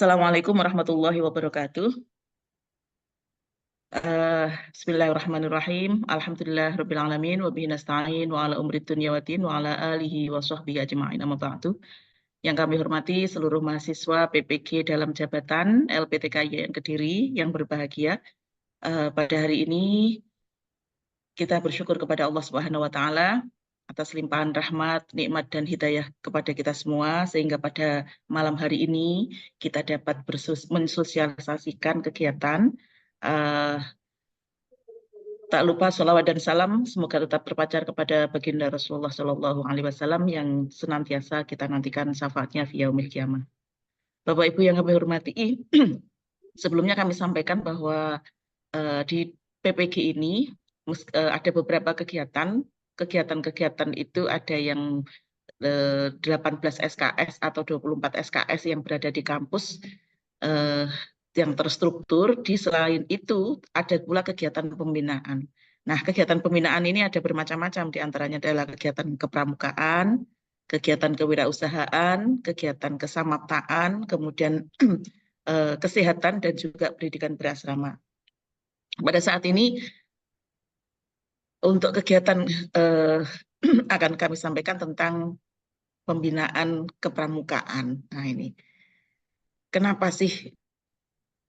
Assalamualaikum warahmatullahi wabarakatuh. Bismillahirrahmanirrahim. Alhamdulillah rabbil alamin wa bihi nasta'in wa ala umri dunya waddin wa ala alihi wa sahbihi ajma'in amma ba'du. Yang kami hormati seluruh mahasiswa PPG dalam jabatan LPTKYN Kediri yang berbahagia. Pada hari ini kita bersyukur kepada Allah Subhanahu wa taala atas limpahan rahmat, nikmat dan hidayah kepada kita semua sehingga pada malam hari ini kita dapat mensosialisasikan kegiatan. Tak lupa sholawat dan salam semoga tetap terpancar kepada baginda Rasulullah Shallallahu Alaihi Wasallam yang senantiasa kita nantikan syafaatnya via yaumil qiyamah. Bapak Ibu yang kami hormati, sebelumnya kami sampaikan bahwa di PPG ini ada beberapa kegiatan. Kegiatan-kegiatan itu ada yang 18 SKS atau 24 SKS yang berada di kampus yang terstruktur. Di selain itu ada pula kegiatan pembinaan. Nah, kegiatan pembinaan ini ada bermacam-macam, diantaranya adalah kegiatan kepramukaan, kegiatan kewirausahaan, kegiatan kesamaptaan, kemudian kesehatan dan juga pendidikan berasrama. Pada saat ini untuk kegiatan akan kami sampaikan tentang pembinaan kepramukaan. Nah, ini kenapa sih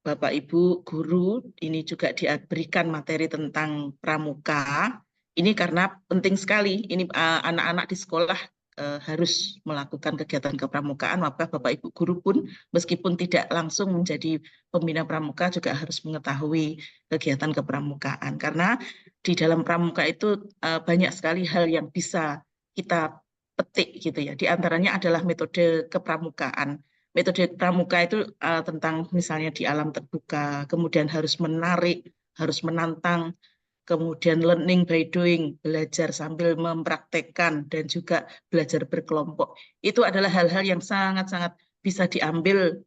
Bapak Ibu guru ini juga diberikan materi tentang pramuka? Ini karena penting sekali. Ini anak-anak di sekolah harus melakukan kegiatan kepramukaan, maka Bapak Ibu guru pun meskipun tidak langsung menjadi pembina pramuka juga harus mengetahui kegiatan kepramukaan. Karena di dalam pramuka itu banyak sekali hal yang bisa kita petik gitu ya. Di antaranya adalah metode kepramukaan. Metode pramuka itu tentang misalnya di alam terbuka, kemudian harus menarik, harus menantang, kemudian learning by doing, belajar sambil mempraktekkan, dan juga belajar berkelompok. Itu adalah hal-hal yang sangat-sangat bisa diambil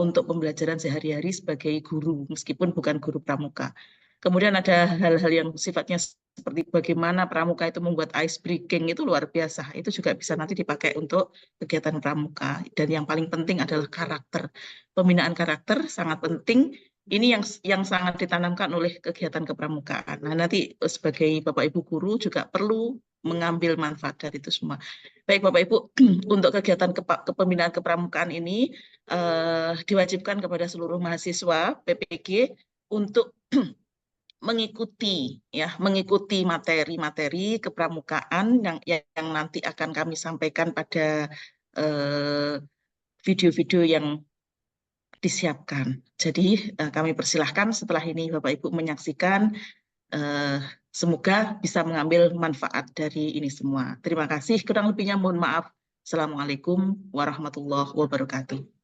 untuk pembelajaran sehari-hari sebagai guru, meskipun bukan guru pramuka. Kemudian ada hal-hal yang sifatnya seperti bagaimana pramuka itu membuat ice breaking, itu luar biasa. Itu juga bisa nanti dipakai untuk kegiatan pramuka. Dan yang paling penting adalah karakter. Pembinaan karakter sangat penting. Ini yang sangat ditanamkan oleh kegiatan kepramukaan. Nah, nanti sebagai Bapak Ibu guru juga perlu mengambil manfaat dari itu semua. Baik Bapak Ibu, untuk kegiatan kepembinaan kepramukaan ini diwajibkan kepada seluruh mahasiswa PPG untuk mengikuti materi-materi kepramukaan yang nanti akan kami sampaikan pada video-video yang disiapkan. Jadi kami persilahkan setelah ini Bapak Ibu menyaksikan, semoga bisa mengambil manfaat dari ini semua. Terima kasih, kurang lebihnya mohon maaf. Assalamualaikum warahmatullahi wabarakatuh.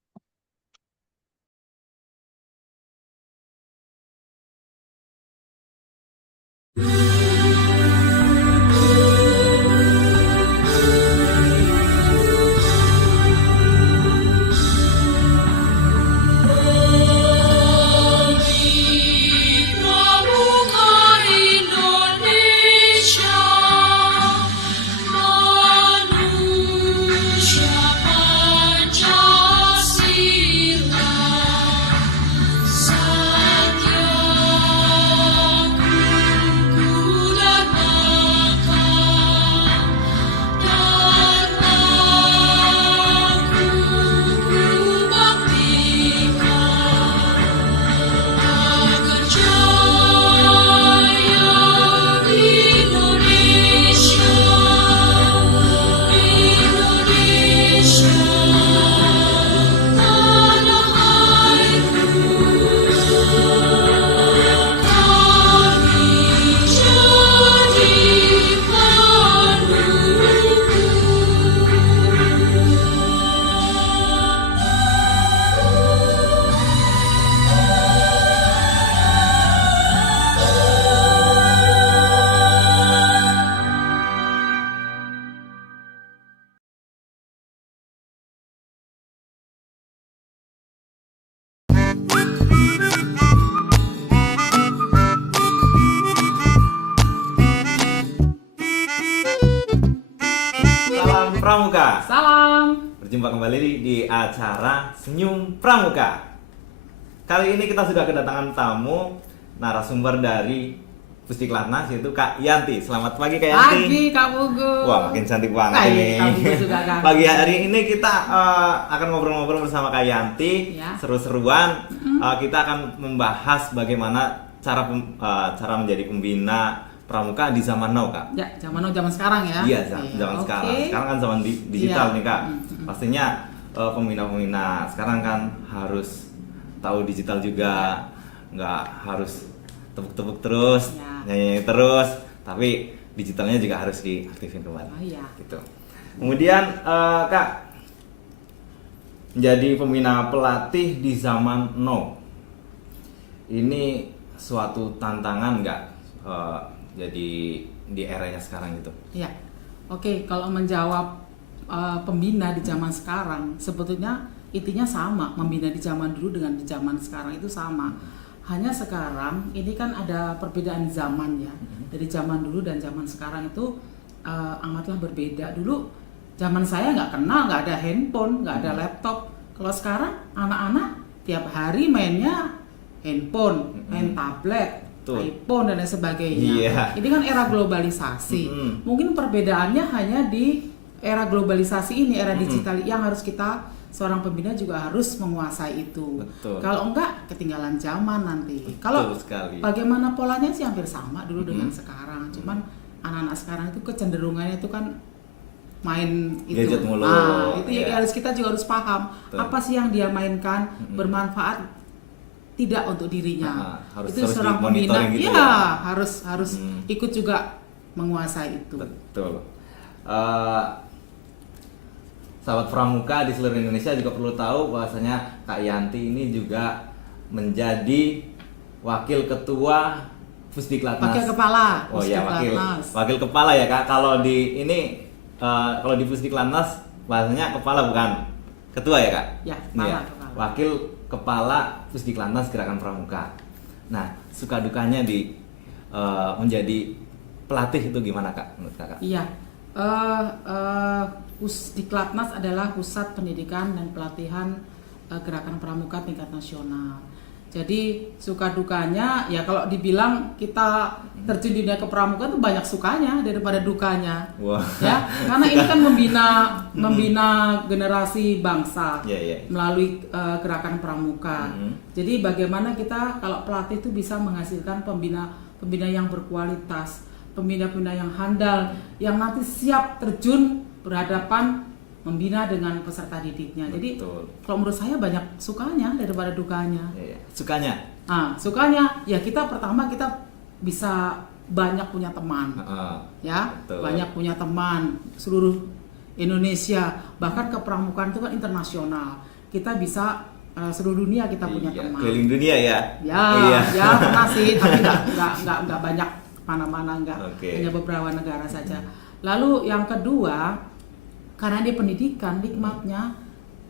Manusia Pancasila. Salam Pramuka. Salam. Berjumpa kembali di acara Senyum Pramuka. Kali ini kita sudah kedatangan tamu narasumber dari Pusdiklatnas, yaitu Kak Yanti. Selamat pagi Kak Yanti. Pagi Kak Pugu. Wah, makin cantik banget Hai, ini. Kak Pugu juga kan. Pagi hari ini kita akan ngobrol-ngobrol bersama Kak Yanti, Ya. seru-seruan. Kita akan membahas bagaimana cara menjadi pembina pramuka di zaman now, Kak. Ya, zaman sekarang ya. Iya, zaman Oke. sekarang. Sekarang kan zaman digital Iya. nih, Kak. Pastinya pembina-pembina sekarang kan harus tahu digital juga, nggak harus tepuk-tepuk terus, Ya. nyanyi terus, tapi digitalnya juga harus diaktifin kembali. Oh iya. Gitu. Kemudian Kak, menjadi pembina pelatih di zaman now, ini suatu tantangan nggak jadi di eranya sekarang gitu? Iya. Oke, kalau menjawab pembina di zaman sekarang, sebetulnya intinya sama, membina di zaman dulu dengan di zaman sekarang itu sama. Hanya sekarang ini kan ada perbedaan zaman ya. Dari zaman dulu dan zaman sekarang itu amatlah berbeda. Dulu zaman saya nggak kenal, nggak ada handphone, nggak ada laptop. Kalau sekarang anak-anak tiap hari mainnya handphone, main tablet, Betul. iPhone dan lain sebagainya. Iya. Ini kan era globalisasi. Mungkin perbedaannya hanya di era globalisasi ini, era digital yang harus kita seorang pembina juga harus menguasai itu. Betul. Kalau enggak ketinggalan zaman nanti. Kalau sekali. bagaimana polanya sih hampir sama dulu dengan sekarang. Cuman anak-anak sekarang itu kecenderungannya itu kan main itu. Gadget mulu. Itu Iya. yang harus kita juga harus paham. Betul. Apa sih yang dia mainkan bermanfaat tidak untuk dirinya. Harus Itu terus seorang pembina, dimonitoring gitu ya ya? harus ikut juga menguasai itu. Betul. Sahabat Pramuka di seluruh Indonesia juga perlu tahu bahwasanya Kak Yanti ini juga menjadi wakil ketua Pusdiklatnas. Wakil kepala Oh iya, Pusdiklatnas. wakil kepala ya Kak. Kalau di ini kalau di Pusdiklatnas bahasanya kepala bukan ketua ya Kak? Ya, Iya. kepala. Wakil kepala Pusdiklatnas Gerakan Pramuka. Nah, suka dukanya di menjadi pelatih itu gimana Kak menurut Kakak? Iya, Pusdiklatnas adalah pusat pendidikan dan pelatihan gerakan pramuka tingkat nasional. Jadi suka dukanya ya kalau dibilang kita terjun di dunia kepramukaan itu banyak sukanya daripada dukanya. Wah. Ya, karena ini kan membina generasi bangsa Iya, iya. melalui gerakan pramuka. Jadi bagaimana kita kalau pelatih itu bisa menghasilkan pembina yang berkualitas, pembina yang handal, yang nanti siap terjun berhadapan membina dengan peserta didiknya. Jadi Betul. kalau menurut saya banyak sukanya daripada dukanya. Iya, iya. Sukanya? Nah, sukanya ya kita pertama kita bisa banyak punya teman. Ya, betul. banyak punya teman seluruh Indonesia, bahkan kepramukaan itu kan internasional. Kita bisa seluruh dunia kita punya Iya, teman. keliling dunia ya? Ya, Iya. ya pernah sih, tapi nggak banyak mana-mana, nggak Oke. hanya beberapa negara saja. Lalu yang kedua, karena di pendidikan nikmatnya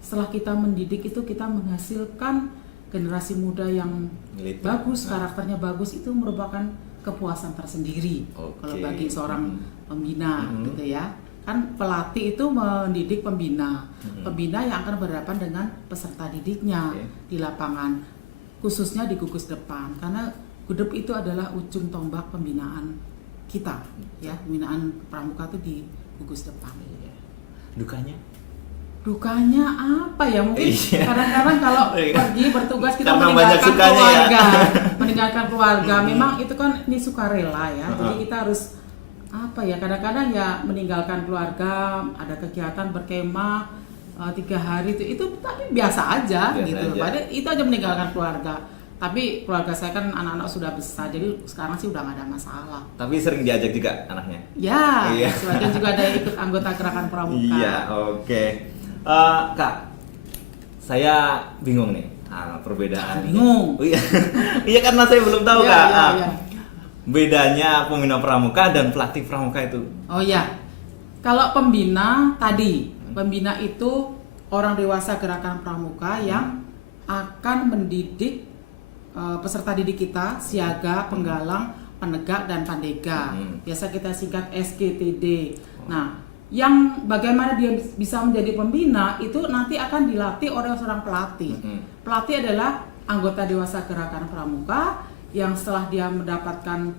setelah kita mendidik itu kita menghasilkan generasi muda yang Militer. bagus, karakternya bagus, itu merupakan kepuasan tersendiri. Oke. Kalau bagi seorang pembina gitu ya. Kan pelatih itu mendidik pembina yang akan berhadapan dengan peserta didiknya Oke. di lapangan, khususnya di gugus depan, karena gudep itu adalah ujung tombak pembinaan kita, ya, pembinaan pramuka itu di gugus depan. Iya. Dukanya apa ya? Mungkin Iya. kadang-kadang kalau Iya. pergi bertugas kita Karena banyak meninggalkan sukanya ya. keluarga, meninggalkan keluarga. Memang itu kan ini sukarela ya. Jadi kita harus apa ya? Kadang-kadang ya meninggalkan keluarga, ada kegiatan berkemah 3 hari itu tapi biasa aja Biasa gitu. aja. Padahal itu aja meninggalkan keluarga. Tapi keluarga saya kan anak-anak sudah besar, jadi sekarang sih udah gak ada masalah. Tapi sering diajak juga anaknya? Ya, Iya. sebagian juga ada yang ikut anggota gerakan pramuka. Iya, oke. Kak, saya bingung nih perbedaan. Bingung. Oh, iya. Iya karena saya belum tahu Iya, Kak. iya, iya. Bedanya pembina pramuka dan pelatih pramuka itu. Oh ya, kalau pembina tadi, pembina itu orang dewasa gerakan pramuka yang akan mendidik peserta didik kita, siaga, penggalang, penegak, dan pandega. Biasa kita singkat SGTD. Nah, yang bagaimana dia bisa menjadi pembina itu nanti akan dilatih oleh seorang pelatih. Pelatih adalah anggota dewasa Gerakan Pramuka yang setelah dia mendapatkan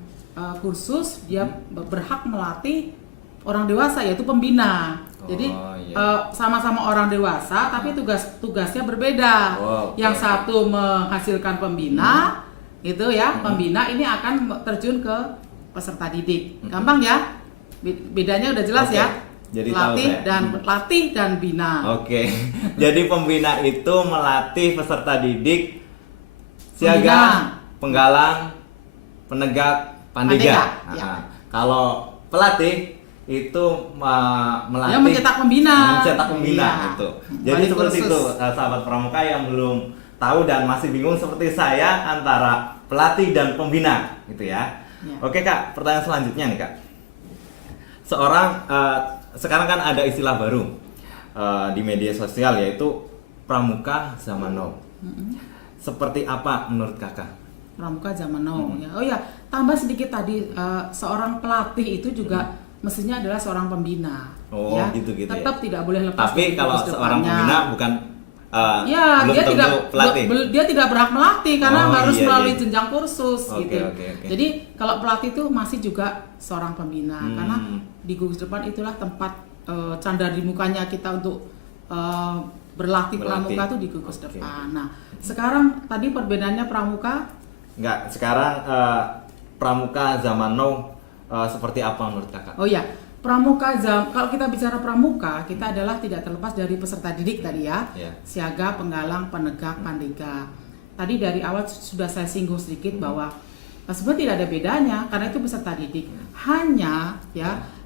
kursus, dia berhak melatih orang dewasa, yaitu pembina. Jadi sama-sama orang dewasa, tapi tugasnya berbeda. Yang satu menghasilkan pembina, gitu ya. Pembina ini akan terjun ke peserta didik. Gampang ya? Bedanya udah jelas ya. Jadi latih dan bina. Oke. Jadi pembina itu melatih peserta didik siaga, penggalang, penegak, pandega. Ya. Kalau pelatih itu melatih, yang mencetak pembina. Ya. Itu. Jadi seperti itu, sahabat pramuka yang belum tahu dan masih bingung seperti saya antara pelatih dan pembina, gitu ya. Oke Kak, pertanyaan selanjutnya nih Kak. Sekarang kan ada istilah baru di media sosial, yaitu pramuka zaman now. Seperti apa menurut Kakak? Pramuka zaman now ya. Oh ya, tambah sedikit tadi, seorang pelatih itu juga mestinya adalah seorang pembina. Ya. Gitu Tetap ya. tidak boleh lepas. Tapi kalau seorang pembina bukan belum dia tentu pelatih. Dia tidak berhak melatih karena harus melalui iya. jenjang kursus gitu. Oke. Jadi kalau pelatih itu masih juga seorang pembina karena di gugus depan itulah tempat canda di mukanya kita untuk berlatih pramuka itu di gugus depan. Nah, sekarang tadi perbedaannya pramuka? Enggak, sekarang pramuka zaman now seperti apa menurut Kakak? Oh ya, kalau kita bicara pramuka, kita adalah tidak terlepas dari peserta didik tadi ya. Siaga, penggalang, penegak, pandega. Tadi dari awal sudah saya singgung sedikit bahwa sebenarnya tidak ada bedanya karena itu peserta didik.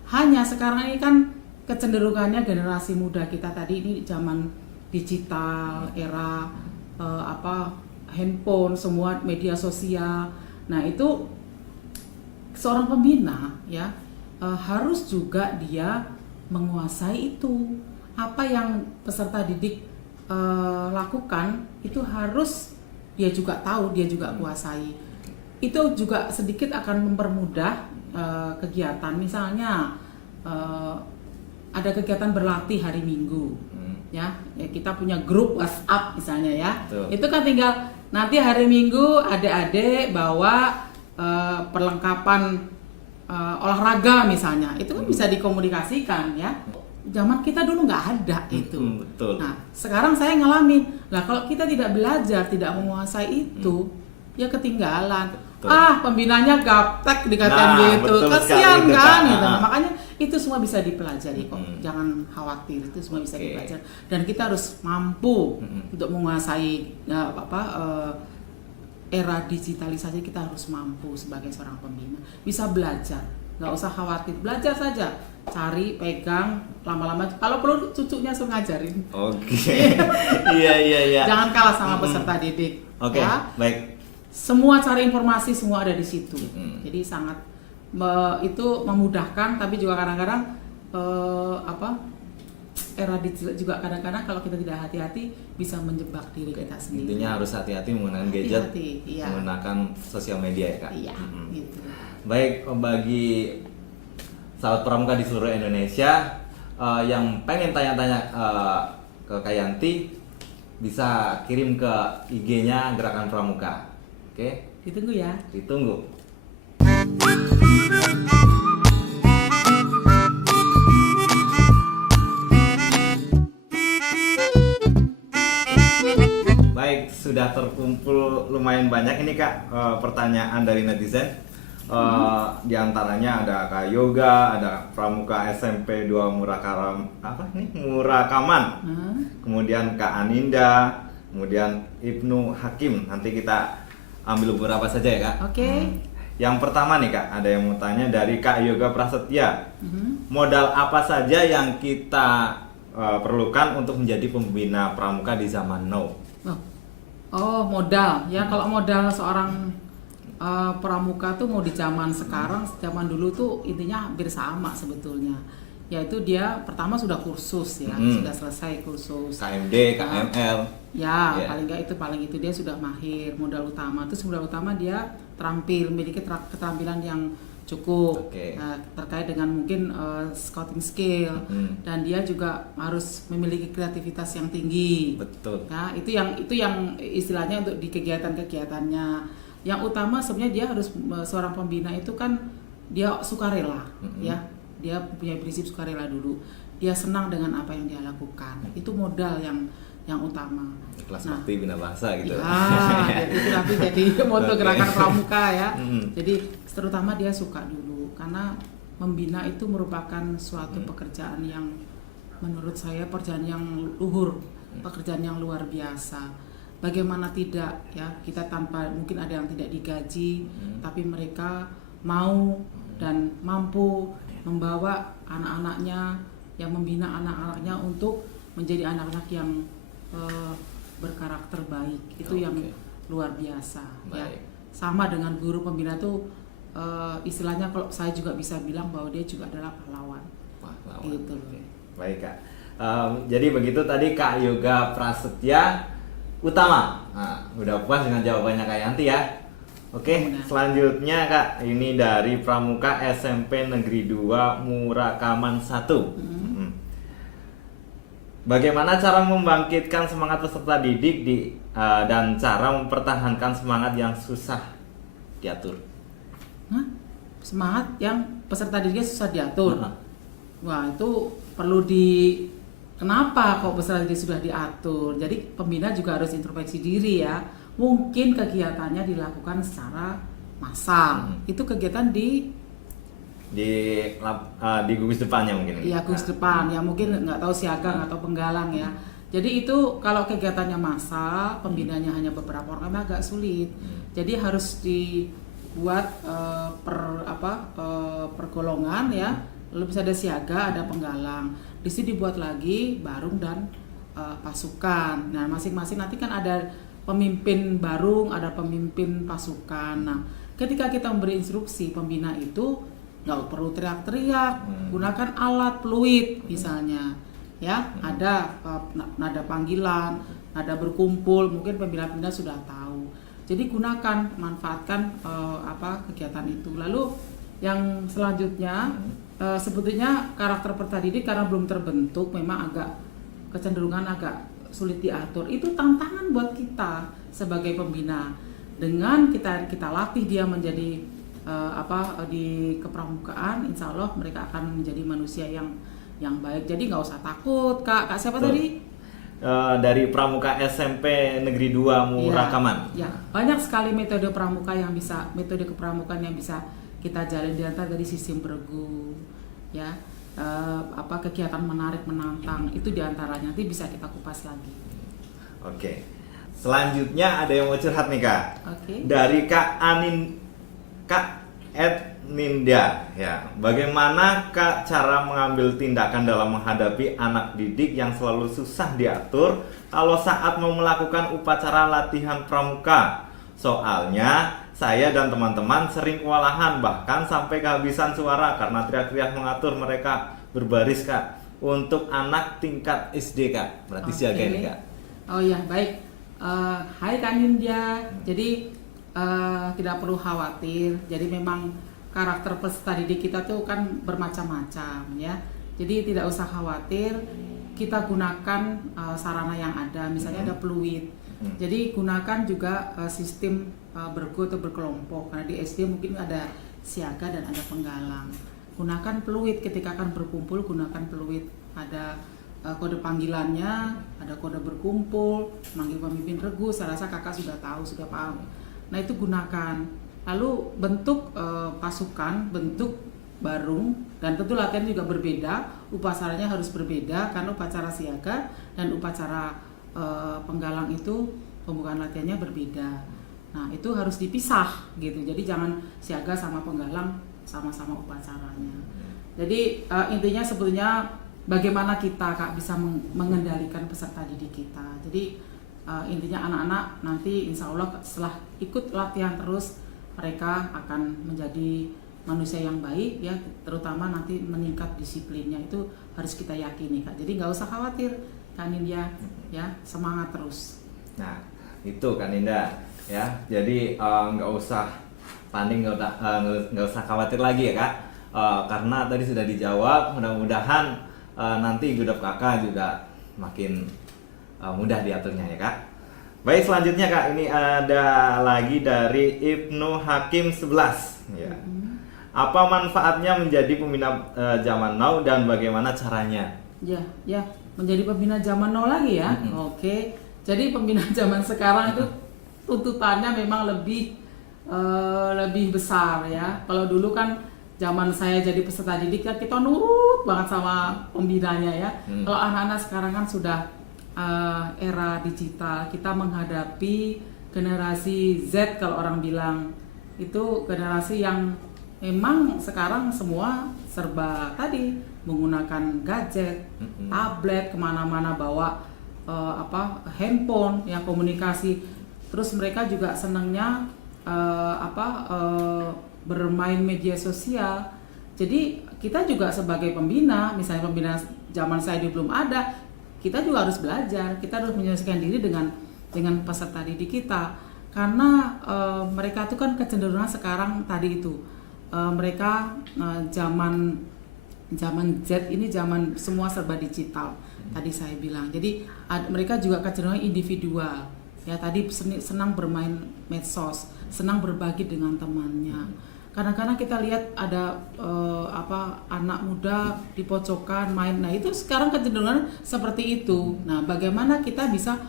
Hanya sekarang ini kan kecenderungannya generasi muda kita tadi ini zaman digital, era handphone, semua media sosial. Nah, itu seorang pembina ya harus juga dia menguasai itu. Apa yang peserta didik lakukan itu harus dia juga tahu, dia juga kuasai. Itu juga sedikit akan mempermudah kegiatan. Misalnya ada kegiatan berlatih hari Minggu, ya kita punya grup WhatsApp misalnya ya. Itu kan tinggal nanti hari Minggu adik-adik bawa perlengkapan olahraga misalnya, itu kan bisa dikomunikasikan ya. Zaman kita dulu nggak ada itu. Betul. Nah, sekarang saya ngalamin. Nah, kalau kita tidak belajar, tidak menguasai itu, ya ketinggalan. Pembinanya gaptek dikatain gitu, kasihan kan gitu. Nah, makanya itu semua bisa dipelajari kok. Jangan khawatir, itu semua bisa dipelajari. Dan kita harus mampu untuk menguasai era digitalisasi. Kita harus mampu sebagai seorang pembina, bisa belajar, nggak usah khawatir, belajar saja, cari, pegang, lama-lama kalau perlu cucunya suruh ngajarin. Iya. Jangan kalah sama peserta didik. Ya. Baik. Semua cari informasi semua ada di situ. Jadi sangat itu memudahkan, tapi juga kadang-kadang era digital juga kadang-kadang kalau kita tidak hati-hati bisa menjebak diri kita sendiri. Intinya harus hati-hati menggunakan gadget, menggunakan sosial media ya Kak. Iya, gitu. Baik, bagi sahabat pramuka di seluruh Indonesia yang pengen tanya-tanya ke Kak Yanti, bisa kirim ke IG-nya Gerakan Pramuka. Oke? Ditunggu ya. Ditunggu. Baik, sudah terkumpul lumayan banyak ini Kak pertanyaan dari netizen. Di antaranya ada Kak Yoga, ada Pramuka SMP 2 Murakaman. Kemudian Kak Aninda, kemudian Ibnu Hakim. Nanti kita ambil beberapa saja ya Kak. Oke. Yang pertama nih Kak, ada yang mau tanya dari Kak Yoga Prasetya. Modal apa saja yang kita perlukan untuk menjadi pembina pramuka di zaman now? Modal ya. Kalau modal seorang pramuka tuh mau di zaman sekarang, zaman dulu tuh intinya hampir sama sebetulnya. Yaitu dia pertama sudah kursus ya, sudah selesai kursus KMD, KML. Paling itu dia sudah mahir. Modal utama dia terampil, memiliki keterampilan yang cukup. Oke. Nah, terkait dengan mungkin scouting skill, dan dia juga harus memiliki kreativitas yang tinggi. Betul. Nah, itu yang istilahnya untuk di kegiatan-kegiatannya. Yang utama sebenarnya dia harus, seorang pembina itu kan dia sukarela, ya. Dia punya prinsip sukarela dulu. Dia senang dengan apa yang dia lakukan. Itu modal yang utama. Kelas bakti bina bangsa gitu. Ya, itu nanti jadi moto gerakan pramuka ya. Jadi terutama dia suka dulu, karena membina itu merupakan suatu pekerjaan yang menurut saya pekerjaan yang luhur, pekerjaan yang luar biasa. Bagaimana tidak ya, kita tanpa, mungkin ada yang tidak digaji, tapi mereka mau dan mampu membawa anak-anaknya, yang membina anak-anaknya untuk menjadi anak-anak yang berkarakter baik. Itu yang luar biasa. Ya. Sama dengan guru pembina tuh, istilahnya kalau saya juga bisa bilang bahwa dia juga adalah pahlawan. Gitu loh. Baik Kak. Jadi begitu tadi Kak Yoga Prasetya Utama. Nah, udah puas dengan jawabannya Kak Yanti ya. Oke, selanjutnya Kak, ini dari Pramuka SMP Negeri 2 Murakaman 1. Bagaimana cara membangkitkan semangat peserta didik dan cara mempertahankan semangat yang susah diatur? Semangat yang peserta didiknya susah diatur. Wah, itu perlu kenapa kok peserta didik sudah diatur? Jadi pembina juga harus introspeksi diri ya. Mungkin kegiatannya dilakukan secara massal. Itu kegiatan di gugus depannya mungkin. Iya, gugus depan ya, mungkin nggak tahu siaga atau penggalang ya. Jadi itu kalau kegiatannya massal, pembinanya hanya beberapa orang, agak sulit. Jadi harus dibuat per golongan ya. Lalu bisa ada siaga, ada penggalang. Di sini dibuat lagi barung dan pasukan. Nah, masing-masing nanti kan ada pemimpin barung, ada pemimpin pasukan. Nah, ketika kita memberi instruksi pembina itu nggak perlu teriak-teriak, gunakan alat peluit misalnya, ya. Ada nada panggilan, nada berkumpul, mungkin pembina-pembina sudah tahu. Jadi gunakan, manfaatkan kegiatan itu. Lalu yang selanjutnya, sebetulnya karakter peserta didik karena belum terbentuk, memang agak kecenderungan agak sulit diatur. Itu tantangan buat kita sebagai pembina. Dengan kita latih dia menjadi di kepramukaan, insya Allah mereka akan menjadi manusia yang baik. Jadi nggak usah takut. Kak siapa tadi? Dari Pramuka SMP Negeri 2 Murakaman. Ya, banyak sekali metode kepramukaan yang bisa kita jalin, di antara dari sistem bergu, ya, kegiatan menarik menantang, itu diantaranya. Nanti bisa kita kupas lagi. Oke. Selanjutnya ada yang mau curhat nih Kak. Oke. Dari Kak Ninda ya. Bagaimana Kak cara mengambil tindakan dalam menghadapi anak didik yang selalu susah diatur kalau saat mau melakukan upacara latihan pramuka? Soalnya saya dan teman-teman sering kewalahan, bahkan sampai kehabisan suara karena teriak-teriak mengatur mereka berbaris Kak. Untuk anak tingkat SD Kak, berarti siaga ini Kak. Oh ya, baik. Hai Kak Nindya. Jadi tidak perlu khawatir. Jadi memang karakter peserta didik kita tuh kan bermacam-macam ya. Jadi tidak usah khawatir. Kita gunakan sarana yang ada, misalnya ada peluit. Jadi gunakan juga sistem bergu atau berkelompok. Karena di SD mungkin ada siaga dan ada penggalang. Gunakan peluit ketika akan berkumpul. Gunakan peluit. Ada kode panggilannya, ada kode berkumpul, manggil pemimpin regu. Saya rasa kakak sudah tahu, sudah paham. Nah, itu gunakan. Lalu bentuk pasukan, bentuk barung, dan tentu latihan juga berbeda. Upacaranya harus berbeda karena upacara siaga dan upacara penggalang itu pembukaan latihannya berbeda. Nah, itu harus dipisah gitu. Jadi jangan siaga sama penggalang sama-sama upacaranya. Jadi intinya sebetulnya bagaimana kita Kak bisa mengendalikan peserta didik kita. Jadi intinya anak-anak nanti insya Allah setelah ikut latihan terus, mereka akan menjadi manusia yang baik ya, terutama nanti meningkat disiplinnya, itu harus kita yakini Kak. Jadi nggak usah khawatir Kak Nindya ya, semangat terus. Nah itu Kak Ninda ya, jadi nggak usah panik, nggak usah khawatir lagi ya Kak. Karena tadi sudah dijawab, mudah-mudahan nanti hidup Kakak juga makin mudah diaturnya ya Kak. Baik, selanjutnya Kak, ini ada lagi dari Ibnu Hakim 11 ya. Apa manfaatnya menjadi pembina zaman now dan bagaimana caranya? Ya, menjadi pembina zaman now lagi ya. Oke. Jadi pembina zaman sekarang itu tuntutannya memang lebih besar ya. Kalau dulu kan zaman saya jadi peserta didik kan kita nurut banget sama pembinanya ya. Kalau anak-anak sekarang kan sudah era digital, kita menghadapi generasi Z kalau orang bilang. Itu generasi yang memang sekarang semua serba tadi menggunakan gadget, tablet, kemana-mana bawa handphone, ya komunikasi. Terus mereka juga senangnya bermain media sosial. Jadi kita juga sebagai pembina, misalnya pembina zaman saya dulu belum ada, kita juga harus belajar. Kita harus menyesuaikan diri dengan peserta didik kita, karena mereka itu kan kecenderungan sekarang tadi itu. Mereka zaman Z ini zaman semua serba digital. Tadi saya bilang. Jadi mereka juga kecenderungan individual. Ya tadi senang bermain medsos, senang berbagi dengan temannya. Kadang-kadang kita lihat ada anak muda di pojokan main. Nah, itu sekarang kecenderungan seperti itu. Nah, bagaimana kita bisa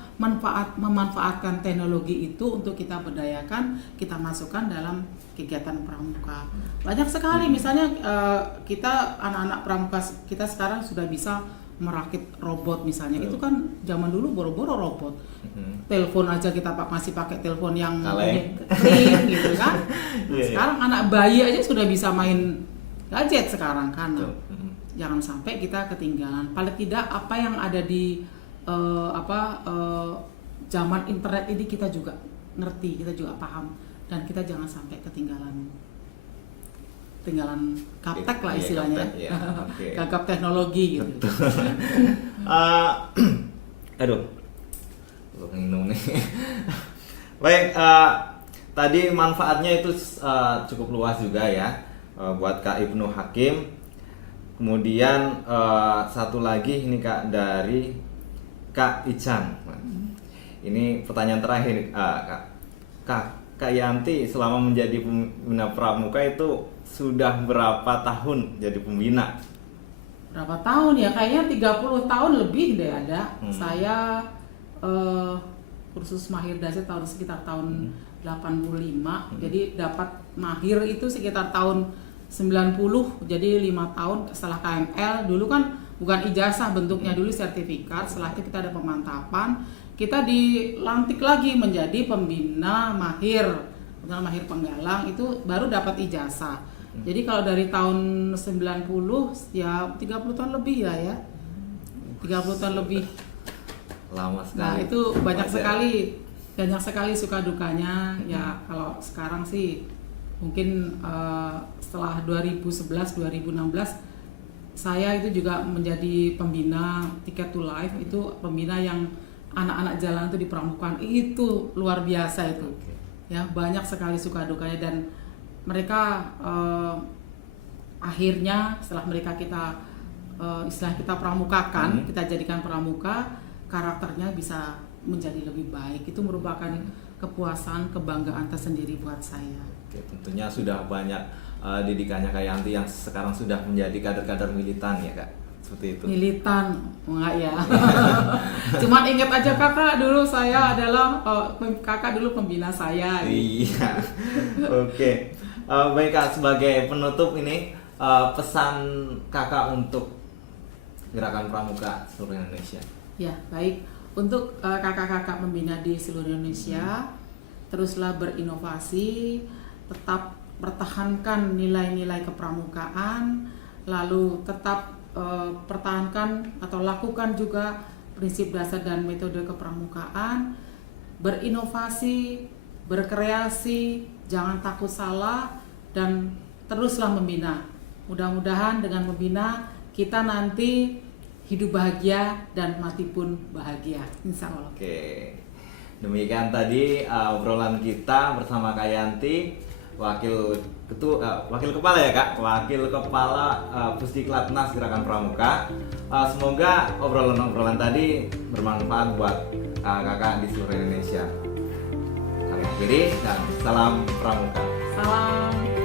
memanfaatkan teknologi itu untuk kita berdayakan, kita masukkan dalam kegiatan pramuka. Banyak sekali, misalnya kita anak-anak pramuka kita sekarang sudah bisa merakit robot misalnya. Itu kan zaman dulu boro-boro robot. Telepon aja kita masih pakai telepon yang kering gitu kan. Nah, sekarang anak bayi aja sudah bisa main gadget sekarang kan. Nah, jangan sampai kita ketinggalan. Paling tidak apa yang ada di zaman internet ini kita juga ngerti, kita juga paham, dan kita jangan sampai ketinggalan gaptek lah istilahnya, gagap teknologi gitu. Aduh, minum nih. Baik, tadi manfaatnya itu cukup luas juga ya buat Kak Ibnu Hakim. Kemudian satu lagi ini Kak dari Kak Ican. Ini pertanyaan terakhir Kak Yanti, selama menjadi pembina pramuka itu sudah berapa tahun jadi pembina? Berapa tahun ya? Kayaknya 30 tahun lebih deh ada. Saya kursus mahir dasar sekitar tahun 85. Jadi dapat mahir itu sekitar tahun 90. Jadi 5 tahun setelah KML. Dulu kan bukan ijazah bentuknya, dulu sertifikat. Setelah itu kita ada pemantapan. Kita dilantik lagi menjadi pembina mahir penggalang, itu baru dapat ijazah. Jadi kalau dari tahun 90 ya 30 tahun lebih lah ya. 30 tahun lebih. Lama sekali. Nah, itu banyak sekali suka dukanya. Ya kalau sekarang sih mungkin setelah 2011 2016 saya itu juga menjadi pembina Ticket to Life. Itu pembina yang anak-anak jalan itu di pramukaan, itu luar biasa itu. Ya, banyak sekali suka dukanya, dan mereka akhirnya setelah mereka kita pramukakan, kita jadikan pramuka, karakternya bisa menjadi lebih baik. Itu merupakan kepuasan, kebanggaan tersendiri buat saya. Oke, tentunya sudah banyak didikannya Kak Yanti yang sekarang sudah menjadi kader-kader militan ya Kak. Seperti itu. Militan, enggak ya. Cuman ingat aja kakak dulu saya adalah kakak dulu pembina saya. Iya. Oke. Baik Kak, sebagai penutup ini pesan kakak untuk gerakan pramuka seluruh Indonesia. Ya, baik. Untuk kakak-kakak pembina di seluruh Indonesia, teruslah berinovasi, tetap pertahankan nilai-nilai kepramukaan, lalu tetap pertahankan atau lakukan juga prinsip dasar dan metode kepramukaan, berinovasi, berkreasi, jangan takut salah, dan teruslah membina. Mudah-mudahan dengan membina kita nanti hidup bahagia dan mati pun bahagia, insya Allah. Oke, demikian tadi obrolan kita bersama Kak Yanti. wakil kepala ya Kak, wakil kepala Pusdiklatnas Gerakan Pramuka. Semoga obrolan-obrolan tadi bermanfaat buat kakak di seluruh Indonesia. Kami akhiri dan salam Pramuka. Salam.